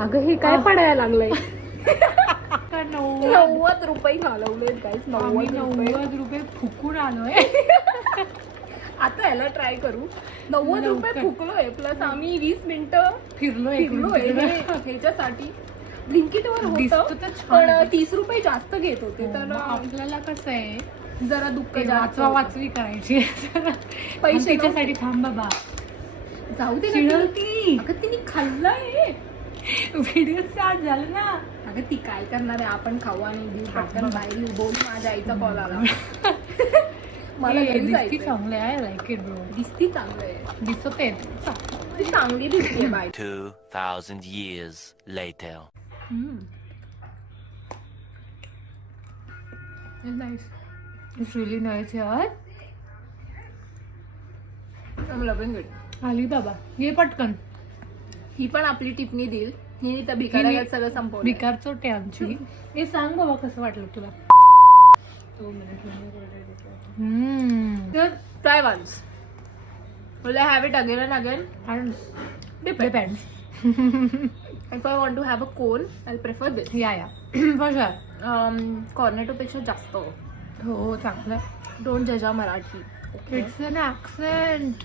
अगं हे काय पडायला लागलंय. 90 रुपये घालवले गाईस. 90 रुपये फुकून आलोय. आता याला ट्राय करू. 90 रुपये फुकलोय. प्लस आम्ही 20 मिनिटं फिरलोय ह्याच्यासाठी. ब्लिंकिटवर दिसतं होतं तर छान पण आहे. 30 रुपये जास्त घेत होते. तर आपल्याला कसं आहे जरा दुःख ते जास्त वाचवा होतं. वाचवी करायची. पैसे त्याच्यासाठी थांब बाबा. जाऊ दे ना. चिडल ती. अगं तिने खाल्लंय. व्हिडिओ स्टार्ट झालं ना. अगं ती काय करणार आहे. आपण खाऊ आणि देऊ पटकन बाहेर बोल. माझ्या आईचा कॉल आला. मला घरी दिसती जायचंय. चांगले आहे. Like it bro. दिसती चांगलं आहे. दिसत आहे. ती चांगली दिसते बाय. 2,000 years later. Nice. It's really nice यार. I'm loving it. आली बाबा ये पटकन. ही पण आपली टिप्पणी देईल. हिने तर भिकाऱ्यात सगळं संपवलं. बिकार चोटे आमची. हे सांग बाबा कसं वाटलं तुला. तर try once. Will I have it again and again? Depends. If I want to have a cone, I'll prefer this. या for sure. Cornetto पेक्षा जास्त. हो चांगलं. Don't judge our Marathi. Okay? It's an accent.